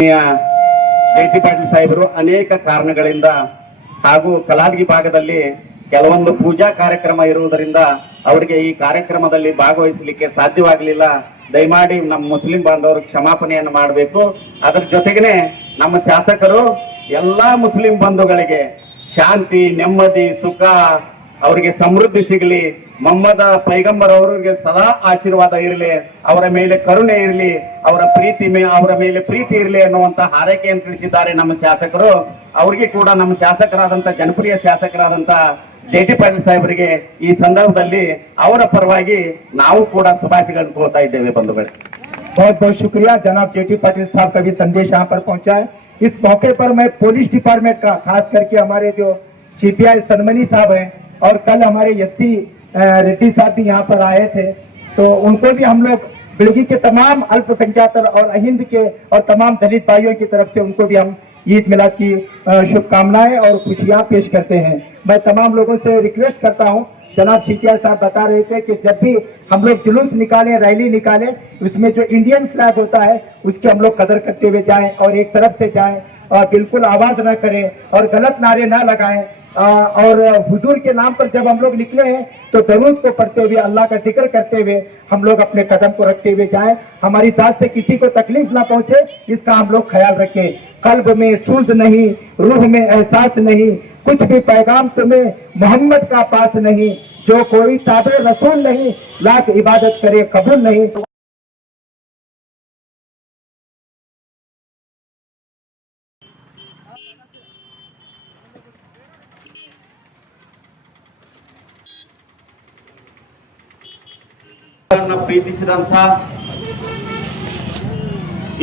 ಜೆ.ಟಿ. ಪಾಟೀಲ್ ಸಾಹೇಬರು ಅನೇಕ ಕಾರಣಗಳಿಂದ ಹಾಗೂ ಕಲಾದಗಿ ಭಾಗದಲ್ಲಿ ಕೆಲವೊಂದು ಪೂಜಾ ಕಾರ್ಯಕ್ರಮ ಇರುವುದರಿಂದ ಅವರಿಗೆ ಈ ಕಾರ್ಯಕ್ರಮದಲ್ಲಿ ಭಾಗವಹಿಸಲಿಕ್ಕೆ ಸಾಧ್ಯವಾಗಲಿಲ್ಲ. ದಯಮಾಡಿ ನಮ್ಮ ಮುಸ್ಲಿಂ ಬಾಂಧವರು ಕ್ಷಮಾಪಣೆಯನ್ನು ಮಾಡಬೇಕು. ಅದರ ಜೊತೆಗೇನೆ ನಮ್ಮ ಶಾಸಕರು ಎಲ್ಲಾ ಮುಸ್ಲಿಂ ಬಂಧುಗಳಿಗೆ ಶಾಂತಿ, ನೆಮ್ಮದಿ, ಸುಖ, ಅವರಿಗೆ ಸಮೃದ್ಧಿ ಸಿಗಲಿ, ಮೊಹಮ್ಮದ ಪೈಗಂಬರ್ ಅವರಿಗೆ ಸದಾ ಆಶೀರ್ವಾದ ಇರಲಿ, ಅವರ ಮೇಲೆ ಕರುಣೆ ಇರಲಿ, ಅವರ ಮೇಲೆ ಪ್ರೀತಿ ಇರಲಿ ಅನ್ನುವಂತ ಹಾರೈಕೆಯನ್ನು ತಿಳಿಸಿದ್ದಾರೆ ನಮ್ಮ ಶಾಸಕರು. ಅವರಿಗೆ ಕೂಡ ನಮ್ಮ ಶಾಸಕರಾದಂತ ಜನಪ್ರಿಯ ಶಾಸಕರಾದಂತ ಜೆ.ಟಿ. ಪಾಟೀಲ್ ಸಾಹೇಬರಿಗೆ ಈ ಸಂದರ್ಭದಲ್ಲಿ ಅವರ ಪರವಾಗಿ ನಾವು ಕೂಡ ಶುಭಾಶಯಗಳನ್ನು ಕೋರ್ತಾ ಇದ್ದೇವೆ ಬಂಧುಗಳೇ. बहुत बहुत शुक्रिया जनाब जे.टी. पाटिल साहब का भी संदेश यहाँ पर पहुंचा है। इस मौके पर मैं पुलिस डिपार्टमेंट का, खास करके हमारे जो CPI सनमनी साहब हैं और कल हमारे SP रेड्डी साहब भी यहाँ पर आए थे, तो उनको भी हम लोग बिड़गी के तमाम अल्पसंख्यक और अहिंद के और तमाम दलित भाइयों की तरफ से उनको भी हम ईद मिलाद की शुभकामनाएं और खुशियां पेश करते हैं। मैं तमाम लोगों से रिक्वेस्ट करता हूं, जनाब CPI साहब बता रहे थे कि जब भी हम लोग जुलूस निकालें, रैली निकालें, उसमें जो इंडियन फ्लैग होता है उसकी हम लोग कदर करते हुए जाएं और एक तरफ से जाएं और बिल्कुल आवाज न करें और गलत नारे न लगाएं। और हुजूर के नाम पर जब हम लोग निकले हैं तो दरूद को पढ़ते हुए, अल्लाह का जिक्र करते हुए हम लोग अपने कदम को रखते हुए जाएं। हमारी जात से किसी को तकलीफ ना पहुंचे, इसका हम लोग ख्याल रखें। कल्ब में सूझ नहीं, रूह में एहसास नहीं, कुछ भी पैगाम तुम्हें मोहम्मद का पास नहीं, जो कोई ताबे रसूल नहीं, लाख इबादत करे कबूल नहीं। ಪ್ರೀತಿಸಿದಂಥ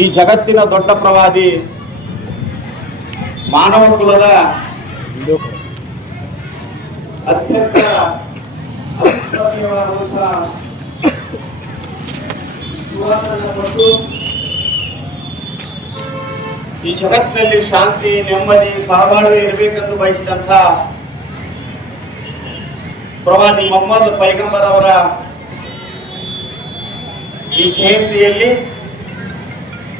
ಈ ಜಗತ್ತಿನ ದೊಡ್ಡ ಪ್ರವಾದಿ, ಮಾನವ ಕುಲದ ಅತ್ಯಂತ ಈ ಜಗತ್ತಿನಲ್ಲಿ ಶಾಂತಿ, ನೆಮ್ಮದಿ, ಸಹಬಾಳ್ವೆ ಇರಬೇಕೆಂದು ಬಯಸಿದಂಥ ಪ್ರವಾದಿ ಮೊಹಮ್ಮದ್ ಪೈಗಂಬರ್ ಅವರ ಈ ಜಯಂತಿಯಲ್ಲಿ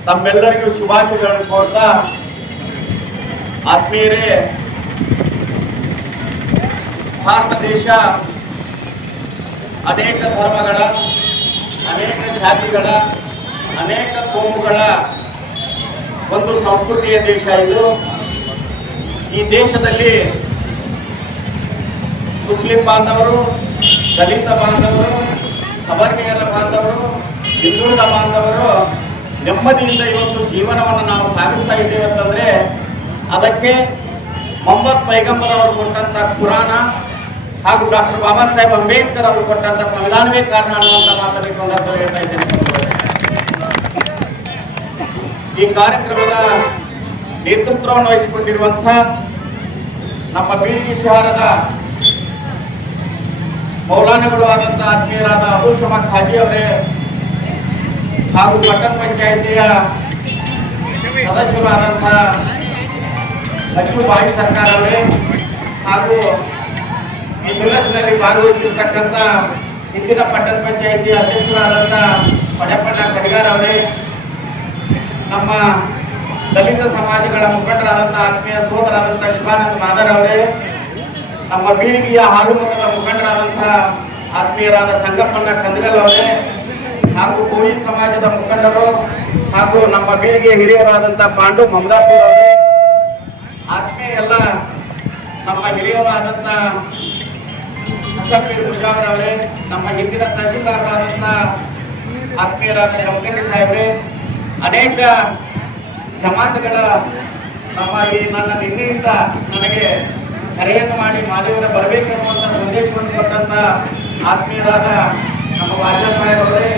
ತಮ್ಮೆಲ್ಲರಿಗೂ ಶುಭಾಶಯಗಳನ್ನು ಕೋರ್ತಾ, ಆತ್ಮೀಯರೇ, ಭಾರತ ದೇಶ ಅನೇಕ ಧರ್ಮಗಳ, ಅನೇಕ ಜಾತಿಗಳ, ಅನೇಕ ಕೋಮುಗಳ ಒಂದು ಸಂಸ್ಕೃತಿಯ ದೇಶ ಇದು. ಈ ದೇಶದಲ್ಲಿ ಮುಸ್ಲಿಂ ಬಾಂಧವರು, ದಲಿತ ಬಾಂಧವರು, ಸವರ್ಣೀಯರ ಬಾಂಧವರು, ಹಿಂದುಳಿದ ಬಾಂಧವರು ನೆಮ್ಮದಿಯಿಂದ ಇವತ್ತು ಜೀವನವನ್ನು ನಾವು ಸಾಗಿಸ್ತಾ ಇದ್ದೇವೆ ಅಂತಂದ್ರೆ ಅದಕ್ಕೆ ಮೊಹಮ್ಮದ್ ಪೈಗಂಬರ್ ಅವರು ಕೊಟ್ಟಂತ ಕುರಾನ ಹಾಗೂ ಡಾಕ್ಟರ್ ಬಾಬಾ ಸಾಹೇಬ್ ಅಂಬೇಡ್ಕರ್ ಅವರು ಕೊಟ್ಟಂತ ಸಂವಿಧಾನವೇ ಕಾರಣ ಅನ್ನುವಂಥ ಮಾತನ್ನು ಈ ಸಂದರ್ಭದಲ್ಲಿ ಹೇಳ್ತಾ ಇದ್ದೇನೆ. ಈ ಕಾರ್ಯಕ್ರಮದ ನೇತೃತ್ವವನ್ನು ವಹಿಸಿಕೊಂಡಿರುವಂತಹ ನಮ್ಮ ಬೀಳ್ಗಿ ಶಹರದ ಮೌಲಾನಗಳು ಆದಂತಹ ಆತ್ಮೀಯರಾದ ಅಬು ಶಮಾ ಖಾಜಿ ಅವರೇ ಹಾಗೂ ಪಟ್ಟಣ ಪಂಚಾಯಿತಿಯ ಸದಸ್ಯರು ಆದಂತಹ ಲಕ್ಷ್ಮೀ ಬಾಯಿ ಸರ್ಕಾರ ಅವರೇ ಹಾಗೂ ಈ ಜುಲಸ್ನಲ್ಲಿ ಭಾಗವಹಿಸಿರ್ತಕ್ಕಂಥ ಹಿಂದಿನ ಪಟ್ಟಣ ಪಂಚಾಯಿತಿಯ ಅಧ್ಯಕ್ಷರಾದಂಥ ಪಡೆಪಣ್ಣ ಕರಿಗಾರ್ ಅವರೇ, ನಮ್ಮ ದಲಿತ ಸಮಾಜಗಳ ಮುಖಂಡರಾದಂಥ ಆತ್ಮೀಯ ಸೋದರಾದಂಥ ಶಿವಾನಂದ ಮಾದರ್ ಅವರೇ, ನಮ್ಮ ಬೀಳಿಗೆಯ ಹಾಲುಮತದ ಮುಖಂಡರಾದಂತಹ ಆತ್ಮೀಯರಾದ ಸಂಗಪ್ಪಣ್ಣ ಕಂದಗಲ್ ಅವರೇ ಹಾಗೂ ಕೋಳಿ ಸಮಾಜದ ಮುಖಂಡರು ಹಾಗೂ ನಮ್ಮ ಬೀಳಿಗೆಯ ಹಿರಿಯರಾದಂತಹ ಪಾಂಡು ಮಮದಾಪುರ್ ಅವರೇ, ಆತ್ಮೀಯ ಎಲ್ಲ ನಮ್ಮ ಹಿರಿಯರಾದಂಥ ಹಸಪೀರ್ ಮುಜಾವರ್ ಅವರೇ, ನಮ್ಮ ಹಿಂದಿನ ತಹಶೀಲ್ದಾರರಾದಂಥ ಆತ್ಮೀಯರಾದ ಜಮಖಂಡಿ ಸಾಹೇಬ್ರೆ, ಅನೇಕ ಜಮಾತ್ಗಳ ನಮ್ಮ ಈ ನನ್ನ ನಿನ್ನೆಯಿಂದ ನನಗೆ ಕರೆಯನ್ನು ಮಾಡಿ ಮಾದೇವರ ಬರಬೇಕೆನ್ನುವಂಥ ಸಂದೇಶವನ್ನು ಕೊಟ್ಟಂತ ಆತ್ಮೀಯರಾದ ನಮ್ಮ ಬಾಷಾ ಸಾಹೇಬ್ ಅವರೇ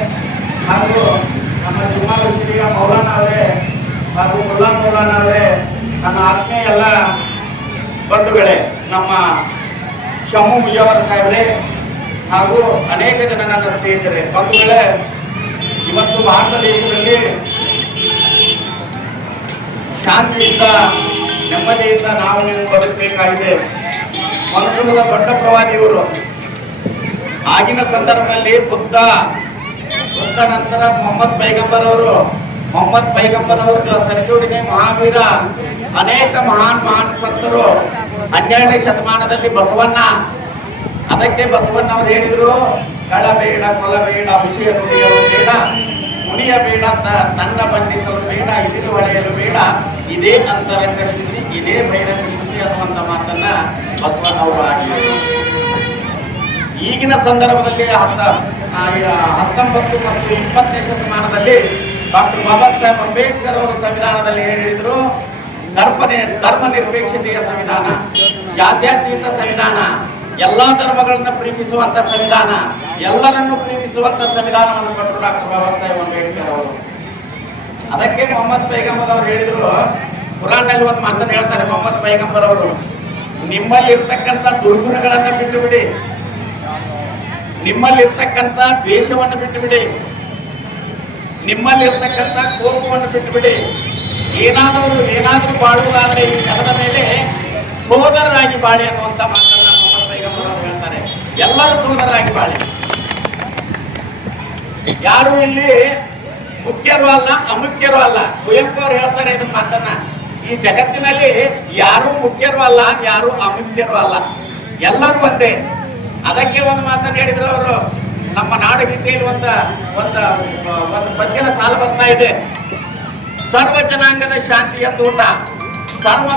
ಹಾಗೂ ನಮ್ಮ ಜುಮ್ಮಾ ಮಸೀದಿಯ ಮೌಲಾನಾ ಅವರೇ ಹಾಗೂ ಮುಲ್ಲಾ ಮೌಲಾನಾ ಅವರೇ, ನನ್ನ ಆತ್ಮೀಯ ಎಲ್ಲ ಬಂಧುಗಳೇ, ನಮ್ಮ ಶಮ್ಮು ಮುಜಾವರ್ ಸಾಹೇಬ್ರೆ ಹಾಗೂ ಅನೇಕ ಜನ ನನ್ನ ಸ್ನೇಹಿತರೆ, ಬಂಧುಗಳೇ, ಇವತ್ತು ಭಾರತ ದೇಶದಲ್ಲಿ ಶಾಂತಿಯಿಂದ ನೆಮ್ಮದಿಯಿಂದ ನಾವು ನೀವು ಬದುಕಬೇಕಾಗಿದೆ. ಮನುಕುಲದ ದೊಡ್ಡ ಪ್ರವಾದಿ ಇವರು. ಆಗಿನ ಸಂದರ್ಭದಲ್ಲಿ ಬುದ್ಧ ನಂತರ ಮೊಹಮ್ಮದ್ ಪೈಗಂಬರ್ ಅವರು ಸರಜೋಡಿಗೆ ಮಹಾವೀರ, ಅನೇಕ ಮಹಾನ್ ಸಂತರು 12ನೇ ಶತಮಾನದಲ್ಲಿ ಬಸವಣ್ಣ. ಅದಕ್ಕೆ ಬಸವಣ್ಣ ಅವರು ಹೇಳಿದ್ರು, ಕಳಬೇಡ, ಕೊಲಬೇಡ, ವಿಷಯ ನುಡಿಯಲು ಬೇಡ, ಮುನಿಯಬೇಡ, ತನ್ನ ಬಂಧಿಸಲು ಬೇಡ, ಇದಿರು ಹೊಳೆಯಲು ಬೇಡ, ಇದೇ ಅಂತರಂಗ ಶುದ್ಧಿ, ಇದೇ ಬಹಿರಂಗ ಶುದ್ಧಿ ಅನ್ನುವಂತ ಮಾತನ್ನ ಬಸವಣ್ಣ ಅವರು ಆಗಿದ್ರು. ಈಗಿನ ಸಂದರ್ಭದಲ್ಲಿ 19 ಮತ್ತು 20ನೇ ಶತಮಾನದಲ್ಲಿ ಡಾಕ್ಟರ್ ಬಾಬಾ ಸಾಹೇಬ್ ಅಂಬೇಡ್ಕರ್ ಅವರು ಸಂವಿಧಾನದಲ್ಲಿ ಹೇಳಿದ್ರು, ಧರ್ಮ ನಿರಪೇಕ್ಷತೆಯ ಸಂವಿಧಾನ, ಜಾತ್ಯತೀತ ಸಂವಿಧಾನ, ಎಲ್ಲಾ ಧರ್ಮಗಳನ್ನ ಪ್ರೀತಿಸುವಂತ ಸಂವಿಧಾನ, ಎಲ್ಲರನ್ನು ಪ್ರೀತಿಸುವಂತ ಸಂವಿಧಾನವನ್ನು ಕೊಟ್ಟರು ಡಾಕ್ಟರ್ ಬಾಬಾ ಸಾಹೇಬ್ ಅಂಬೇಡ್ಕರ್ ಅವರು. ಅದಕ್ಕೆ ಮೊಹಮ್ಮದ್ ಪೈಗಂಬರ್ ಅವರು ಹೇಳಿದ್ರು, ಕುರಾನ್ನಲ್ಲಿ ಒಂದು ಮಾತನ್ನು ಹೇಳ್ತಾರೆ ಮೊಹಮ್ಮದ್ ಪೈಗಂಬರ್ ಅವರು, ನಿಮ್ಮಲ್ಲಿರ್ತಕ್ಕಂಥ ದುರ್ಗುಣಗಳನ್ನು ಬಿಟ್ಟು ಬಿಡಿ, ನಿಮ್ಮಲ್ಲಿರ್ತಕ್ಕಂಥ ದ್ವೇಷವನ್ನು ಬಿಟ್ಟು ಬಿಡಿ, ನಿಮ್ಮಲ್ಲಿರ್ತಕ್ಕಂಥ ಕೋಪವನ್ನು ಬಿಟ್ಟು ಬಿಡಿ. ಏನಾದರೂ ಬಾಳುವುದಾದ್ರೆ ಈ ನೆಲದ ಮೇಲೆ ಸೋದರರಾಗಿ ಬಾಳಿ ಅನ್ನುವಂತ ಮಾತನ್ನ ಮೊಹಮ್ಮದ್ ಪೈಗಂಬರ್ ಅವರು ಹೇಳ್ತಾರೆ. ಎಲ್ಲರೂ ಸೋದರರಾಗಿ ಬಾಳಿ, ಯಾರು ಇಲ್ಲಿ ಮುಖ್ಯರು ಅಲ್ಲ, ಅಮುಖ್ಯರು ಅಲ್ಲ. ಕುವೆಂಪು ಅವರು ಹೇಳ್ತಾರೆ ಇದನ್ನ ಮಾತನ್ನ, ಈ ಜಗತ್ತಿನಲ್ಲಿ ಯಾರು ಮುಖ್ಯರು ಅಲ್ಲ, ಯಾರು ಅಮುಖ್ಯರು ಅಲ್ಲ, ಎಲ್ಲರೂ ಒಂದೇ. ಅದಕ್ಕೆ ಒಂದು ಮಾತನ್ನು ಹೇಳಿದ್ರು ಅವರು, ನಮ್ಮ ನಾಡಗೀತೆಯಲ್ಲಿ ಒಂದು ಪದ್ಯದ ಸಾಲು ಬರ್ತಾ ಇದೆ, ಸರ್ವ ಜನಾಂಗದ ಶಾಂತಿಯ ತೋಟ, ಸರ್ವ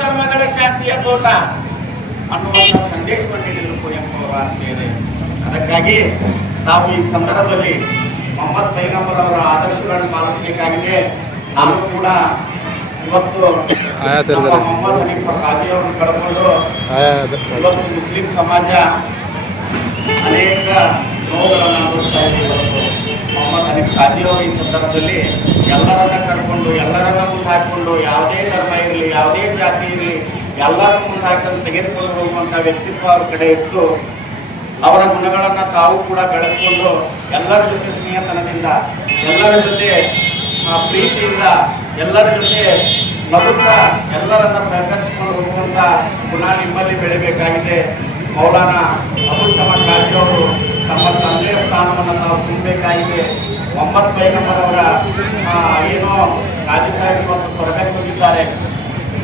ಧರ್ಮಗಳ ಶಾಂತಿಯ ತೋಟ ಅನ್ನುವಂಥ ಸಂದೇಶವನ್ನು ನೀಡಿದ್ರು ಕುವೆಂಪು ಅವರ ಆತ್ಮೀಯರೇ. ಅದಕ್ಕಾಗಿ ನಾವು ಈ ಸಂದರ್ಭದಲ್ಲಿ ಮೊಹಮ್ಮದ್ ಪೈಗಂಬರ್ ಅವರ ಆದರ್ಶಗಳನ್ನು ಪಾಲಿಸಬೇಕಾಗಿದೆ. ನಾನು ಕೂಡ ಇವತ್ತು ಮೊಹಮ್ಮದ್ ಹನೀಫ ಕಾಜಿ ಅವರನ್ನು ಕಳ್ಕೊಂಡು ಇವತ್ತು ಮುಸ್ಲಿಂ ಸಮಾಜ ಅನೇಕ ನೋವುಗಳನ್ನು ಅನುಭವಿಸ್ತಾ ಇದೆ. ಇವತ್ತು ಮೊಹಮ್ಮದ್ ಹನೀಫ್ ಕಾಜಿ ಅವರು ಈ ಸಂದರ್ಭದಲ್ಲಿ ಎಲ್ಲರನ್ನ ಕರ್ಕೊಂಡು, ಎಲ್ಲರನ್ನ ಮುಂದೆ ಹಾಕಿಕೊಂಡು, ಯಾವುದೇ ಧರ್ಮ ಇರಲಿ, ಯಾವುದೇ ಜಾತಿ ಇರಲಿ, ಎಲ್ಲರನ್ನು ಮುಂದೆ ಹಾಕೊಂಡು ತೆಗೆದುಕೊಂಡು ಹೋಗುವಂಥ ವ್ಯಕ್ತಿತ್ವ ಅವ್ರ ಕಡೆ ಇತ್ತು. ಅವರ ಗುಣಗಳನ್ನು ತಾವು ಕೂಡ ಬೆಳೆಸ್ಕೊಂಡು ಎಲ್ಲರ ಜೊತೆ ಸ್ನೇಹತನದಿಂದ, ಎಲ್ಲರ ಜೊತೆ ಪ್ರೀತಿಯಿಂದ, ಎಲ್ಲರ ಜೊತೆ ನಗುತ್ತಾ ಎಲ್ಲರನ್ನ ಸಹಕರಿಸಿಕೊಂಡು ಹೋಗುವಂಥ ಗುಣ ನಿಮ್ಮಲ್ಲಿ ಬೆಳಿಬೇಕಾಗಿದೆ. ಮೌಲಾನಾ ಅಬುಲ್ ಸಮದ್ ಕಾಜಿ ಅವರು ತಮ್ಮ ತಂದೆಯ ಸ್ಥಾನವನ್ನು ನಾವು ತುಂಬಬೇಕಾಗಿದೆ. ಮೊಹಮ್ಮದ್ ಪೈಗಂಬರ್ ಅವರ ಏನೋ ಕಾಜಿ ಸಾಹೇಬ್ ಮತ್ತು ಸ್ವರ್ಗಕ್ಕೆ ಹೋಗಿದ್ದಾರೆ,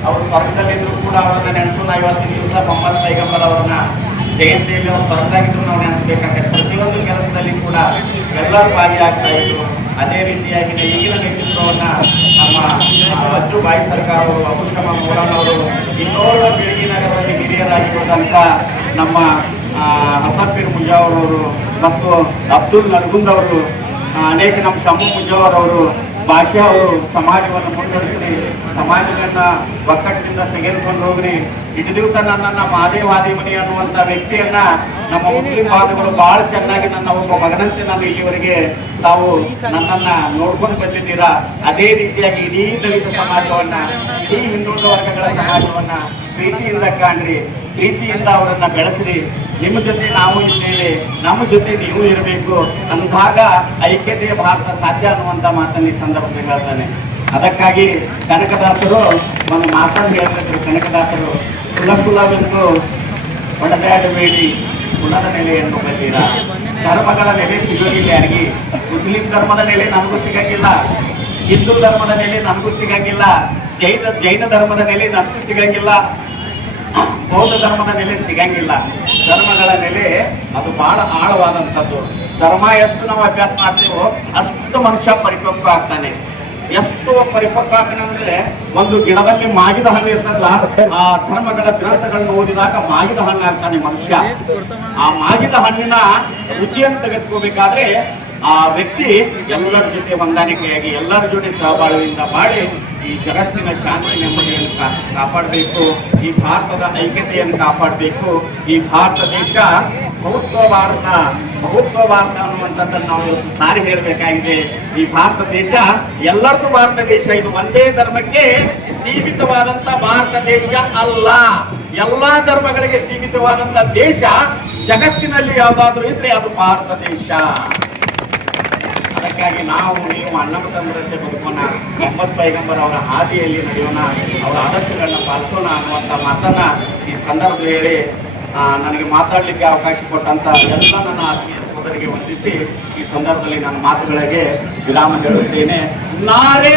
ಅವರು ಸ್ವರ್ಗದಲ್ಲಿದ್ದರೂ ಕೂಡ ಅವರನ್ನು ನೆನೆಸೋಣ. ಇವತ್ತಿನ ದಿವಸ ಮೊಹಮ್ಮದ್ ಪೈಗಂಬರ್ ಅವರನ್ನ ಜಯಂತಿಯಲ್ಲಿ ಅವರು ಸ್ವರ್ಗದಾಗಿದ್ರು ನಾವು ನೆನೆಸಬೇಕಾಗುತ್ತೆ. ಪ್ರತಿಯೊಂದು ಕೆಲಸದಲ್ಲಿ ಕೂಡ ಎಲ್ಲರೂ ಭಾಗಿಯಾಗ್ತಾ ಇದ್ರು. ಅದೇ ರೀತಿಯಾಗಿ ಈಗಿನ ನೇತೃತ್ವವನ್ನ ನಮ್ಮ ಅಜ್ಜು ಬಾಯಿ ಸರ್ಕಾರ ಅವರು, ಅಬುಲ್ ಮೌಲಾನ ಅವರು, ಇನ್ನೋರ್ವ ಬಿಳಿಗಿ ನಗರದಲ್ಲಿ ಹಿರಿಯರಾಗಿರುವಂಥ ನಮ್ಮ ಹಸಫೀರ್ ಮುಜಾವರ್ ಅವರು ಮತ್ತು ಅಬ್ದುಲ್ ನರ್ಗುಂದ್ ಅವರು, ಅನೇಕ ನಮ್ಮ ಶಮು ಮುಜಾವರ್ ಅವರು, ಭಾಷಾ ಅವರು ಸಮಾಜವನ್ನು ಮುನ್ನಡೆಸ್ರಿ, ಸಮಾಜವನ್ನ ಒಕ್ಕಟ್ಟಿನಿಂದ ತೆಗೆದುಕೊಂಡು ಹೋಗ್ರಿ. ಇಷ್ಟು ದಿವಸ ನನ್ನನ್ನು ಮಾದೇವಾದಿಮನಿ ಅನ್ನುವಂಥ ವ್ಯಕ್ತಿಯನ್ನ ನಮ್ಮ ಮುಸ್ಲಿಂ ವಾದಗಳು ಬಹಳ ಚೆನ್ನಾಗಿ ನನ್ನ ಒಬ್ಬ ಮಗನಂತೆ ನಾನು ಇಲ್ಲಿವರೆಗೆ ತಾವು ನನ್ನನ್ನ ನೋಡ್ಕೊಂಡು ಬಂದಿದ್ದೀರಾ. ಅದೇ ರೀತಿಯಾಗಿ ಇಡೀ ದಲಿತ ಸಮಾಜವನ್ನ, ಇಡೀ ಹಿಂದುಳಿದ ವರ್ಗಗಳ ಸಮಾಜವನ್ನ ಪ್ರೀತಿಯಿಂದ ಕಾಣ್ರಿ, ಪ್ರೀತಿಯಿಂದ ಅವರನ್ನ ಬೆಳೆಸ್ರಿ. ನಿಮ್ಮ ಜೊತೆ ನಾವು ಇದ್ದೇವೆ, ನಮ್ಮ ಜೊತೆ ನೀವು ಇರಬೇಕು ಅಂದಾಗ ಐಕ್ಯತೆಯ ಭಾರತ ಸಾಧ್ಯ ಅನ್ನುವಂಥ ಮಾತನ್ನು ಈ ಸಂದರ್ಭದಲ್ಲಿ ಹೇಳ್ತಾನೆ. ಅದಕ್ಕಾಗಿ ಕನಕದಾಸರು ಒಂದು ಮಾತನ್ನು ಹೇಳ್ತಿದ್ರು. ಕನಕದಾಸರು, ಕುಲವೆಂದು ಒಡೆದಾಡಬೇಡಿ, ಕುಲದ ನೆಲೆಯನ್ನು ಬಲ್ಲಿರ. ಧರ್ಮಗಳ ನೆಲೆ ಸಿಗೋದಿಲ್ಲ ಯಾರಿಗೆ. ಮುಸ್ಲಿಂ ಧರ್ಮದ ನೆಲೆ ನಮಗೂ ಸಿಗಂಗಿಲ್ಲ, ಹಿಂದೂ ಧರ್ಮದ ನೆಲೆ ನಮಗೂ ಸಿಗಂಗಿಲ್ಲ, ಜೈನ ಧರ್ಮದ ನೆಲೆ ನಮಗೂ ಸಿಗಂಗಿಲ್ಲ, ಬೌದ್ಧ ಧರ್ಮದ ನೆಲೆ ಸಿಗಂಗಿಲ್ಲ. ಧರ್ಮಗಳ ನೆಲೆ ಅದು ಬಹಳ ಆಳವಾದಂಥದ್ದು. ಧರ್ಮ ಎಷ್ಟು ನಾವು ಅಭ್ಯಾಸ ಮಾಡ್ತೀವೋ ಅಷ್ಟು ಮನುಷ್ಯ ಪರಿಪಕ್ವ ಆಗ್ತಾನೆ. ಎಷ್ಟು ಪರಿಪಕ್ವ ಆಗ್ತಾನೆ ಅಂದ್ರೆ, ಒಂದು ಗಿಡದಲ್ಲಿ ಮಾಗಿದ ಹಣ್ಣು ಇರ್ತದಲ್ಲ, ಆ ಧರ್ಮಗಳ ಗ್ರಂಥಗಳನ್ನು ಓದಿದಾಗ ಮಾಗಿದ ಹಣ್ಣು ಆಗ್ತಾನೆ ಮನುಷ್ಯ. ಆ ಮಾಗಿದ ಹಣ್ಣಿನ ರುಚಿಯನ್ನು ತೆಗೆದುಕೋಬೇಕಾದ್ರೆ ಆ ವ್ಯಕ್ತಿ ಎಲ್ಲರ ಜೊತೆ ಹೊಂದಾಣಿಕೆಯಾಗಿ, ಎಲ್ಲರ ಜೊತೆ ಸಹಬಾಳ್ವೆಯಿಂದ ಬಾಳಿ ಈ ಜಗತ್ತಿನ ಶಾಂತಿ ನೆಮ್ಮದಿಯನ್ನು ಕಾಪಾಡಬೇಕು, ಈ ಭಾರತದ ಐಕ್ಯತೆಯನ್ನು ಕಾಪಾಡಬೇಕು. ಈ ಭಾರತ ದೇಶ ಬಹುತ್ವ ಭಾರತ ಅನ್ನುವಂಥದ್ದನ್ನು ನಾವು ಇವತ್ತು ಸಾರಿ ಹೇಳಬೇಕಾಗಿದೆ. ಈ ಭಾರತ ದೇಶ ಎಲ್ಲರದ್ದು ಭಾರತ ದೇಶ. ಇದು ಒಂದೇ ಧರ್ಮಕ್ಕೆ ಸೀಮಿತವಾದಂತ ಭಾರತ ದೇಶ ಅಲ್ಲ. ಎಲ್ಲಾ ಧರ್ಮಗಳಿಗೆ ಸೀಮಿತವಾದಂತ ದೇಶ ಜಗತ್ತಿನಲ್ಲಿ ಯಾವುದಾದ್ರೂ ಇದ್ರೆ ಅದು ಭಾರತ ದೇಶ. ಅದಕ್ಕಾಗಿ ನಾವು ನೀವು ಅಣ್ಣ ತಮ್ಮರಂತೆ ಬದುಕೋಣ, ಮೊಹಮ್ಮದ್ ಪೈಗಂಬರ್ ಅವರ ಹಾದಿಯಲ್ಲಿ ನಡೆಯೋಣ, ಅವರ ಆದರ್ಶಗಳನ್ನ ಪಾಲಿಸೋಣ ಅನ್ನುವಂಥ ಮಾತನ್ನ ಈ ಸಂದರ್ಭದಲ್ಲಿ ಹೇಳಿ ನನಗೆ ಮಾತಾಡಲಿಕ್ಕೆ ಅವಕಾಶ ಕೊಟ್ಟಂತ ಎಲ್ಲ ನನ್ನ ಆತ್ಮೀಯ ಮೊದಲಿಗೆ ವಂದಿಸಿ ಈ ಸಂದರ್ಭದಲ್ಲಿ ನನ್ನ ಮಾತುಗಳಿಗೆ ವಿರಾಮ ಹೇಳುತ್ತೇನೆ. ನಾರೇ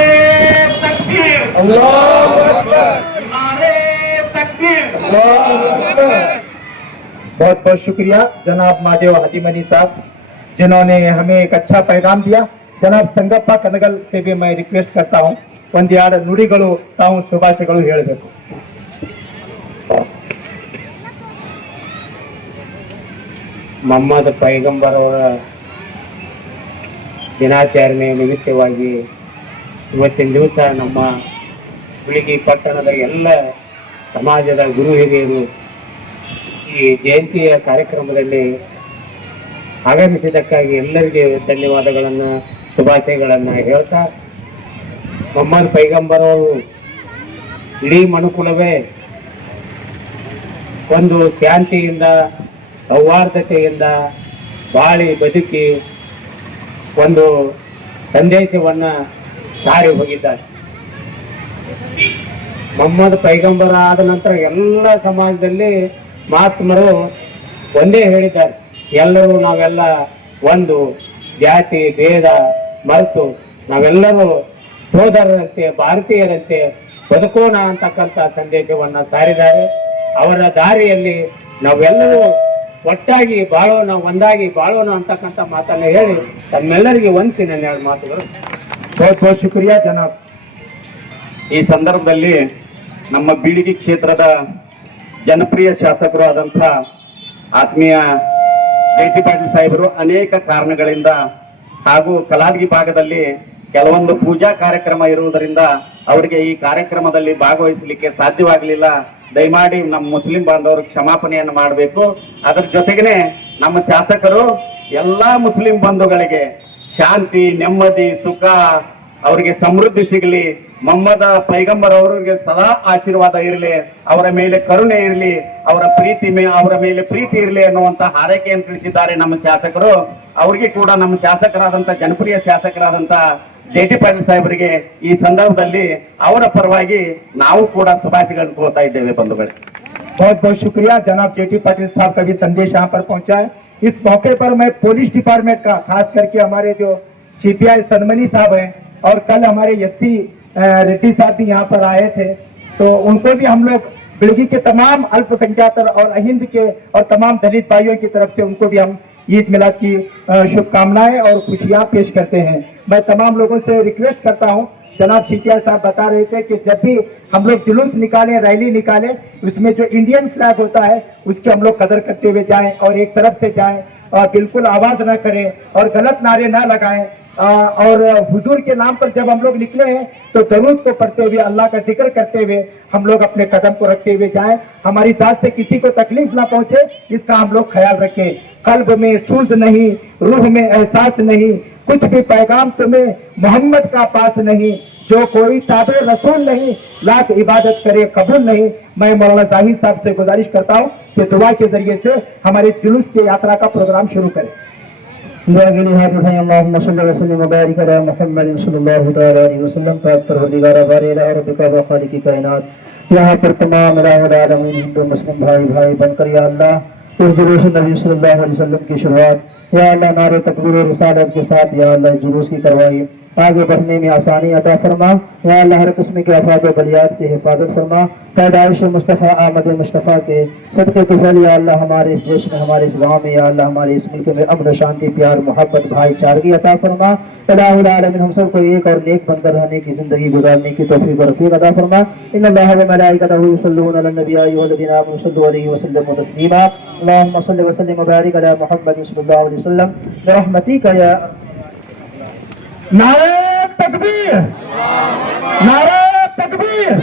ತಕ್ಬೀರ್, नारे तकबीर। बहुत बहुत शुक्रिया जनाब महादेव हाजीमनी साहब, जिन्होंने हमें एक अच्छा पैगाम दिया. जनाब संगप्ಪ कनगल से भी मैं रिक्वेस्ट करता हूँ, ಒಂದೆರಡು ನುಡಿಗಳು ತಾವು ಶುಭಾಶಯಗಳು ಹೇಳಬೇಕು. ಮೊಹಮ್ಮದ್ ಪೈಗಂಬರ್ ಅವರ ದಿನಾಚರಣೆ ನಿಮಿತ್ತವಾಗಿ ಇವತ್ತಿನ ದಿವಸ ನಮ್ಮ ಹುಲಿಗಿ ಪಟ್ಟಣದ ಎಲ್ಲ ಸಮಾಜದ ಗುರು ಹಿರಿಯರು ಈ ಜಯಂತಿಯ ಕಾರ್ಯಕ್ರಮದಲ್ಲಿ ಆಗಮಿಸಿದ್ದಕ್ಕಾಗಿ ಎಲ್ಲರಿಗೆ ಧನ್ಯವಾದಗಳನ್ನು ಶುಭಾಶಯಗಳನ್ನು ಹೇಳ್ತಾ, ಮೊಹಮ್ಮದ್ ಪೈಗಂಬರ್ ಅವರು ಇಡೀ ಮನುಕುಲವೇ ಒಂದು ಶಾಂತಿಯಿಂದ ಸೌಹಾರ್ದತೆಯಿಂದ ಬಾಳಿ ಬದುಕಿ ಒಂದು ಸಂದೇಶವನ್ನು ಸಾರಿ ಹೋಗಿದ್ದಾರೆ. ಮೊಹಮ್ಮದ್ ಪೈಗಂಬರ ಆದ ನಂತರ ಎಲ್ಲ ಸಮಾಜದಲ್ಲಿ ಮಹಾತ್ಮರು ಒಂದೇ ಹೇಳಿದ್ದಾರೆ, ಎಲ್ಲರೂ ನಾವೆಲ್ಲ ಒಂದು ಜಾತಿ ಭೇದ ಮರೆತು ನಾವೆಲ್ಲರೂ ಸೋದರರಂತೆ ಭಾರತೀಯರಂತೆ ಬದುಕೋಣ ಅಂತಕ್ಕಂಥ ಸಂದೇಶವನ್ನು ಸಾರಿದ್ದಾರೆ. ಅವರ ದಾರಿಯಲ್ಲಿ ನಾವೆಲ್ಲರೂ ಒಟ್ಟಾಗಿ ಬಾಳೋಣ, ಒಂದಾಗಿ ಬಾಳೋಣ ಅಂತಕ್ಕಂಥ ಮಾತನ್ನು ಹೇಳಿ ತಮ್ಮೆಲ್ಲರಿಗೆ ವಂದಿಸಿ ನನ್ನ ಎರಡು ಮಾತುಗಳು. बहुत बहुत शुक्रिया जनाब. ಈ ಸಂದರ್ಭದಲ್ಲಿ ನಮ್ಮ ಬೀಳಿಗಿ ಕ್ಷೇತ್ರದ ಜನಪ್ರಿಯ ಶಾಸಕರು ಆದಂಥ ಆತ್ಮೀಯ ಜೆ.ಟಿ. ಪಾಟೀಲ್ ಸಾಹೇಬರು ಅನೇಕ ಕಾರಣಗಳಿಂದ ಹಾಗೂ ಕಲಾದಗಿ ಭಾಗದಲ್ಲಿ ಕೆಲವೊಂದು ಪೂಜಾ ಕಾರ್ಯಕ್ರಮ ಇರುವುದರಿಂದ ಅವರಿಗೆ ಈ ಕಾರ್ಯಕ್ರಮದಲ್ಲಿ ಭಾಗವಹಿಸಲಿಕ್ಕೆ ಸಾಧ್ಯವಾಗಲಿಲ್ಲ. ದಯಮಾಡಿ ನಮ್ಮ ಮುಸ್ಲಿಂ ಬಾಂಧವರು ಕ್ಷಮಾಪಣೆಯನ್ನು ಮಾಡಬೇಕು. ಅದರ ಜೊತೆಗೇನೆ ನಮ್ಮ ಶಾಸಕರು ಎಲ್ಲಾ ಮುಸ್ಲಿಂ ಬಂಧುಗಳಿಗೆ ಶಾಂತಿ, ನೆಮ್ಮದಿ, ಸುಖ, ಅವರಿಗೆ ಸಮೃದ್ಧಿ ಸಿಗಲಿ, ಮೊಹಮ್ಮದ ಪೈಗಂಬರ್ ಅವರಿಗೆ ಸದಾ ಆಶೀರ್ವಾದ ಇರಲಿ, ಅವರ ಮೇಲೆ ಕರುಣೆ ಇರಲಿ, ಅವರ ಮೇಲೆ ಪ್ರೀತಿ ಇರಲಿ ಅನ್ನುವಂತ ಹಾರೈಕೆಯನ್ನು ತಿಳಿಸಿದ್ದಾರೆ ನಮ್ಮ ಶಾಸಕರು. ಅವರಿಗೆ ಕೂಡ ನಮ್ಮ ಶಾಸಕರಾದಂತ ಜನಪ್ರಿಯ ಶಾಸಕರಾದಂತ ಜೆ.ಟಿ. ಪಾಟೀಲ್ ಸಾಹೇಬರಿಗೆ ಈ ಸಂದರ್ಭದಲ್ಲಿ ಅವರ ಪರವಾಗಿ ನಾವು ಕೂಡ ಶುಭಾಶಯಗಳನ್ನು ಕೋರ್ತಾ ಇದ್ದೇವೆ ಬಂಧುಗಳೇ. बहुत बहुत शुक्रिया जनाब जे.टी. पाटिल साहब का भी संदेश यहाँ पर पहुंचा है. इस मौके पर मैं पुलिस डिपार्टमेंट का, खास करके हमारे जो सीपीआई सनमनी साहब हैं और कल हमारे एसपी रेड्डी साहब भी यहाँ पर आए थे, तो उनको भी हम लोग बिड़गी के तमाम अल्पसंख्यक और अहिंद के और तमाम दलित भाइयों की तरफ से उनको भी हम ईद मिलाद की शुभकामनाएं और खुशियां पेश करते हैं. मैं तमाम लोगों से रिक्वेस्ट करता हूं, जनाब सीपीआई साहब बता रहे थे कि जब भी हम लोग जुलूस निकालें, रैली निकालें, उसमें जो इंडियन फ्लैग होता है उसकी हम लोग कदर करते हुए जाएं और एक तरफ से जाएं और बिल्कुल आवाज ना करें और गलत नारे ना लगाएं. और हुजूर के नाम पर जब हम लोग निकले हैं तो दरूद को पढ़ते हुए, अल्लाह का जिक्र करते हुए हम लोग अपने कदम को रखते हुए जाएं. हमारी जात से किसी को तकलीफ ना पहुंचे, इसका हम लोग ख्याल रखें. कल्ब में सूझ नहीं, रूह में एहसास नहीं, कुछ भी पैगाम तुम्हें मोहम्मद का पास नहीं, जो कोई ताबे रसूल नहीं, लाख इबादत करे कबूल नहीं. मैं मौलाना जाहिद साहब से गुजारिश करता हूँ कि दुआ के जरिए से हमारे जुलूस की यात्रा का प्रोग्राम शुरू करें. दुआ के लिए हाथ उठाएं. अल्लाहुम्मा सल्लि व सल्लिम व बारिक अला मुहम्मद सल्लल्लाहु तआला अलैहि वसल्लम. परवरदिगार बारे रब्बिका व खालिकी कायनात, यहाँ पर तमाम इलाहुल आलमीन हिंदू मुस्लिम भाई भाई बनकर या अल्लाह इस जुलूस नबी सल्लल्लाहु अलैहि वसल्लम की शुरुआत या अल्लाह नारे तकबीर रिसालत के साथ या अल्लाह जुलूस की करवाई. आगे बढ़ने में आसानी अता फरमा या अल्लाह, हर किस्म के अफाज व बलियात से हिफाजत फरमा. पैदाइश मुस्तफ़ा आमद मुस्तफ़ा के सदक़े तुफ़ैल या अल्लाह हमारे इस देश में, हमारे इस गाँव में या अल्लाह हमारे इस मुल्क में अमन, शांति, प्यार, मोहब्बत, भाईचारगी अता फरमा. इलाहुल आलमीन हम सबको एक और नेक बनकर रहने की जिंदगी गुजारने की तौफीक और रफ़ीक अता फरमा. इन्नल्लाह व मलाइकतहु युसल्लूना अलन नबी या अय्युहल्लज़ीना आमनू सल्लु अलैहि व सल्लिमू तस्लीमा. अल्लाहुम्मा सल्लि व सल्लिम व बारिक अला मुहम्मद सल्लल्लाहु अलैहि वसल्लम बिरहमतिका या. नारे तकबीर, नारे तकबीर.